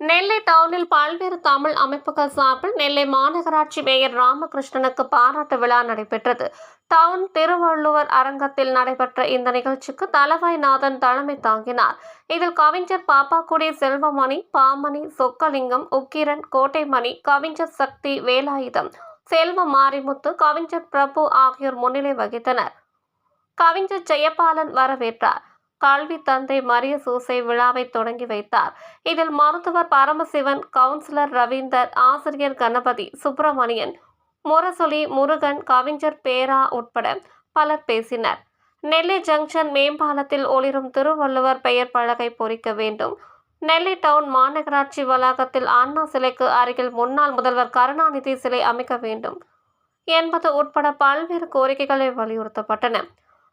நெல்லை டவுனில் பல்வேறு தமிழ் அமைப்புகள் சார்பில் நெல்லை மாநகராட்சி மேயர் ராமகிருஷ்ணனுக்கு பாராட்டு விழா நடைபெற்றது. டவுன் திருவள்ளுவர் அரங்கத்தில் நடைபெற்ற இந்த நிகழ்ச்சிக்கு தலவாய்நாதன் தலைமை தாங்கினார். இதில் கவிஞர் பாப்பாக்குடி செல்வமணி பாமணி சொக்கலிங்கம் உக்கிரன் கோட்டைமணி கவிஞர் சக்தி வேலாயுதம் செல்வ மாரிமுத்து கவிஞர் பிரபு ஆகியோர் முன்னிலை வகித்தனர். கவிஞர் ஜெயபாலன் வரவேற்றார். கல்வி தந்தை மரிய சூசை விழாவை தொடங்கி வைத்தார். இதில் மருத்துவர் பரமசிவன் கவுன்சிலர் ரவீந்தர் ஆசிரியர் கணபதி சுப்பிரமணியன் முரசொலி முருகன் கவிஞர் பேரா உட்பட பலர் பேசினர். நெல்லை ஜங்ஷன் மேம்பாலத்தில் ஒளிரும் திருவள்ளுவர் பெயர் பலகை பொறிக்க வேண்டும். நெல்லை டவுன் மாநகராட்சி வளாகத்தில் அண்ணா சிலைக்கு அருகில் முன்னாள் முதல்வர் கருணாநிதி சிலை அமைக்க வேண்டும். என்பது உட்பட பல்வேறு கோரிக்கைகளை வலியுறுத்தப்பட்டன.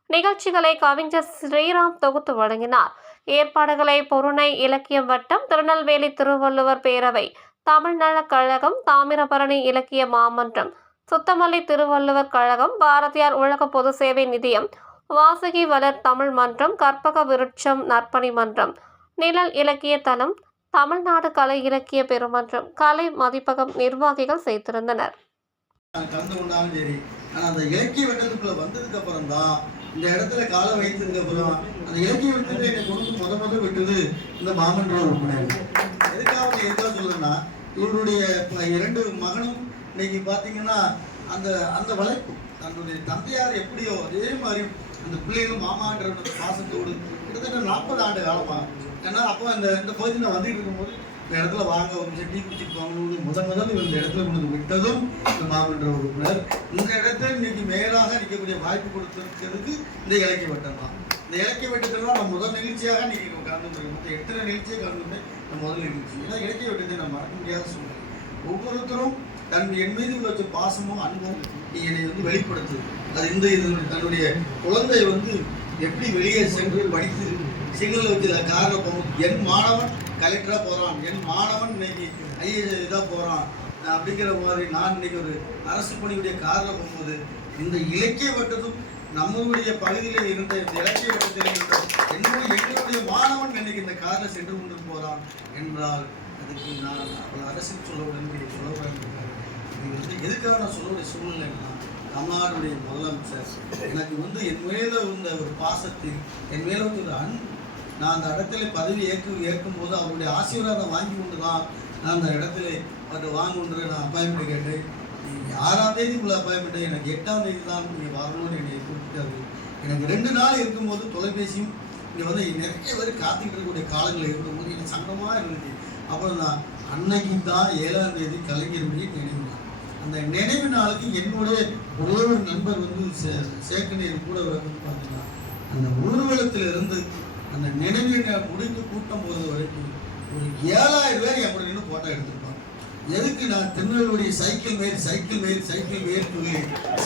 நிகழ்ச்சிகளை கவிஞர் ஸ்ரீராம் தொகுத்து வழங்கினார். ஏற்பாடுகளை பொருணை இலக்கியம் வட்டம் திருநெல்வேலி திருவள்ளுவர் பேரவை தமிழ்நலக் கழகம் தாமிரபரணி இலக்கிய மாமன்றம் சுத்தமல்லி திருவள்ளுவர் கழகம் பாரதியார் உலக பொது சேவை நிதியம் வாசகி வளர் தமிழ் மன்றம் கற்பக விருட்சம் நற்பணி மன்றம் நிழல் இலக்கிய தலம் தமிழ்நாடு கலை இலக்கிய பெருமன்றம் கலை மதிப்பகம் நிர்வாகிகள் செய்திருந்தனர் ஆனால் அந்த இலக்கிய வட்டத்துக்குள்ள வந்ததுக்கு அப்புறம் தான் இந்த இடத்துல காலை வைத்ததுக்கு அப்புறம் அந்த இலக்கிய வட்டத்தில் என்னை கொண்டு முத முத விட்டது இந்த மாமன்ற உறுப்பினர். எதுக்காக வந்து எதுக்காக சொல்லுன்னா இவருடைய இரண்டு மகனும் இன்னைக்கு பார்த்தீங்கன்னா அந்த அந்த வளைப்பு தன்னுடைய தந்தையார் எப்படியோ அதே மாதிரி அந்த பிள்ளைகளும் மாமான்ற பாசத்தோடு கிட்டத்தட்ட நாற்பது ஆண்டு காலமாக ஏன்னா அப்போ அந்த இந்த பகுதியில் நான் வந்துட்டு இருக்கும்போது இந்த இடத்துல வாங்க ஒரு நிமிஷம் டீ குடிச்சிட்டு போகணும்னு முதல் இவர் இந்த இடத்துல கொண்டு விட்டதும் இந்த மாமன்ற உறுப்பினர். இந்த இடத்துல இன்னைக்கு மேலாக நிற்கக்கூடிய வாய்ப்பு கொடுத்திருக்கிறதுக்கு இந்த இலக்கிய வட்டம் தான். இந்த இலக்கிய வட்டத்தில் நம்ம முதல் நிகழ்ச்சியாக இன்னைக்கு நம்ம கலந்துருக்கோம் மொத்தம் எத்தனை நிகழ்ச்சியை கலந்துருந்தேன் நம்ம முதல் நிகழ்ச்சி. ஏன்னா இலக்கிய வட்டத்தை நான் மறக்க முடியாத சூழ்நிலை. ஒவ்வொருத்தரும் தன் என் மீது உள்ள பாசமும் அன்பும் நீ என்னை வந்து வெளிப்படுத்து அது இந்த இது தன்னுடைய குழந்தை வந்து எப்படி வெளியே சென்று படித்து சிக்னல் வச்சு காரில் போகும் என் மாணவன் கலெக்டராக போகிறான் என் மாணவன் இன்னைக்கு ஐஏஎஸ் இதாக போகிறான் அப்படிங்கிற மாதிரி நான் இன்னைக்கு ஒரு அரசு பணியுடைய காரில் போகும்போது இந்த இலக்கிய வட்டத்தும் நம்மளுடைய பகுதியில் இருந்த இந்த இலக்கிய வட்டத்தில் இருந்த என்னுடைய எங்களுடைய மாணவன் இன்னைக்கு இந்த காரில் சென்று கொண்டு போகிறான் என்றால் அதுக்கு நான் அரசு சொல்ல உடனே சொல்ல வேண்டும் இது வந்து எதுக்காக நான் சொல்லுற சூழ்நிலைன்னா தமிழ்நாடுடைய முதலமைச்சர் எனக்கு வந்து என் மேல இருந்த ஒரு பாசத்தில் என் மேல வந்து ஒரு அன்பு நான் அந்த இடத்துல பதவி ஏற்க ஏற்கும் போது அவருடைய ஆசீர்வாதம் வாங்கி கொண்டு தான் நான் அந்த இடத்துல அவர்கிட்ட வாங்குன்ற நான் அப்பாயின்மெண்ட் கேட்டேன். நீங்கள் ஆறாம் தேதி உள்ள அப்பாயின்மெண்ட் எனக்கு எட்டாம் தேதி தான் நீங்கள் வரணும்னு என்னை கூப்பிட்டாரு. எனக்கு ரெண்டு நாள் இருக்கும்போது தொலைபேசியும் இங்கே வந்து நிறைய பேர் காத்துக்கிட்டு இருக்கக்கூடிய காலங்கள் இருக்கும்போது எனக்கு சங்கமாக இருந்துச்சு அப்புறம் நான் அன்னைக்கு தான் ஏழாம் தேதி கலைஞருடைய நினைவு அந்த நினைவு நாளுக்கு என்னுடைய ஒரே ஒரு நண்பர் வந்து சே- சேக்கனீர் கூட வந்து பார்த்தீங்கன்னா அந்த ஊர்வலத்தில் இருந்து அந்த நினைவு முடிந்து கூட்டம் போது வரைக்கும் ஒரு ஏழாயிரம் பேர் என் கூட நின்று போட்டோ எடுத்திருப்பாங்க. எதுக்கு நான் திருநெல்வேலி சைக்கிள் மேல் சைக்கிள் மேல் சைக்கிள் மேல்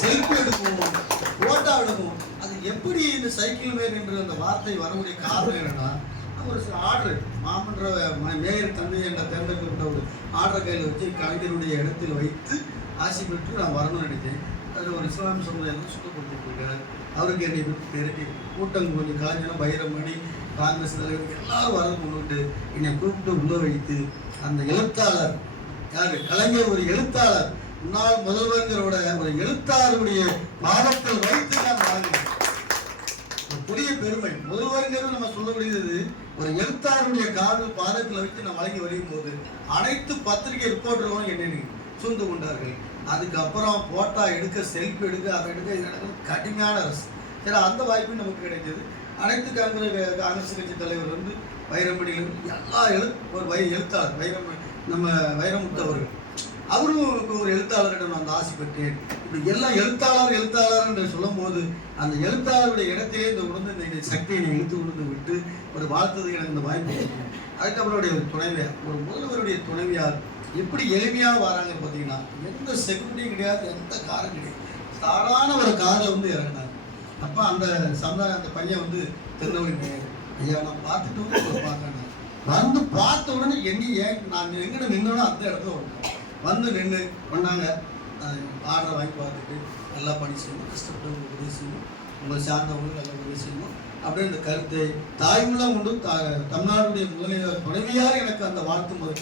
செல்ஃபி எடுக்கணும் போட்டோ எடுக்கணும் அது எப்படி இந்த சைக்கிள் மேல் என்ற அந்த வார்த்தை வரக்கூடிய காரணம் என்னன்னா ஒரு சில ஆர்டர் மாமன்ற ம- மேயர் தந்தை என்ற தேர்ந்தெடுக்கப்பட்ட ஒரு ஆர்டர் கையில் வச்சு கலைஞருடைய இடத்தில் வைத்து ஆசி பெற்று நான் வரணும்னு நினைத்தேன். அதில் ஒரு இஸ்லாம் சமுதாயம் சுத்தப்படுத்திட்டுருக்காரு அவருக்கு என்னை பற்றி கூட்டம் கொஞ்சம் கலைஞரும் பைரமணி காங்கிரஸ் தலைவர் எல்லாரும் வரது கொண்டுட்டு என்னை கூப்பிட்டு உள்ள வைத்து அந்த எழுத்தாளர் யாரு? கலைஞர் ஒரு எழுத்தாளர். முன்னாள் முதல்வர்களோட ஒரு எழுத்தாளருடைய பாதத்தில் வைத்து நான் வாழ்கிறேன் ஒரு புதிய பெருமை. முதல்வர்கள் நம்ம சொல்லக்கூடியது ஒரு எழுத்தாளருடைய காதல் பாதத்தில் வைத்து நான் வழங்கி வரையும் போது அனைத்து பத்திரிகை ரிப்போர்ட்டர்களும் என்னென்னு சூழ்ந்து கொண்டார்கள். அதுக்கப்புறம் ஃபோட்டோ எடுக்க செல்ஃபி எடுக்க அதை எடுக்க இது எடுக்க கடுமையான அரசு. சரி அந்த வாய்ப்பும் நமக்கு கிடைச்சது அனைத்து காங்கிரஸ் காங்கிரஸ் கட்சி தலைவர் வந்து வைரமணியிலிருந்து எல்லா எழு ஒரு வை எழுத்தாளர் வைரம் நம்ம வைரமுத்து அவர்கள். அவரும் ஒரு எழுத்தாளர்கிட்ட நான் அந்த ஆசை பெற்றேன் எல்லாம் எழுத்தாளர் எழுத்தாளர் என்று சொல்லும்போது அந்த எழுத்தாளருடைய இடத்திலே இந்த உணர்ந்து இந்த சக்தியை என்னை இழுத்து உணர்ந்து விட்டு ஒரு வாழ்த்ததுக்கு எனக்கு இந்த வாய்ப்பு அதுக்கு அவருடைய ஒரு துணைவியார் ஒரு முதல்வருடைய துணைவியார் எப்படி எளிமையாக வராங்க பார்த்தீங்கன்னா எந்த செக்யூரிட்டியும் கிடையாது எந்த காரும் கிடையாது. சாதாரண ஒரு காரை வந்து இறங்கினாங்க. அப்போ அந்த சமுதாயம் அந்த பையன் வந்து திருநெல்வேலி மேயர் ஐயா நான் பார்த்துட்டு வந்து வந்து பார்த்த உடனே எண்ணி ஏன் நான் எங்கே நின்னோட அந்த இடத்துல வந்தேன் வந்து நின்று பண்ணாங்க. ஆர்டரை வாங்கி பார்த்துட்டு நல்லா பணி செய்யணும் கஷ்டப்பட்டு உதவி செய்யணும் உங்களை சார்ந்தவங்களுக்கு நல்லா உதவி செய்யணும் அப்படியே இந்த கருத்தை தாய் கொண்டு த- தமிழ்நாடுடைய முதலமைச்சர் துணைவியார் எனக்கு அந்த வாழ்த்து முதல்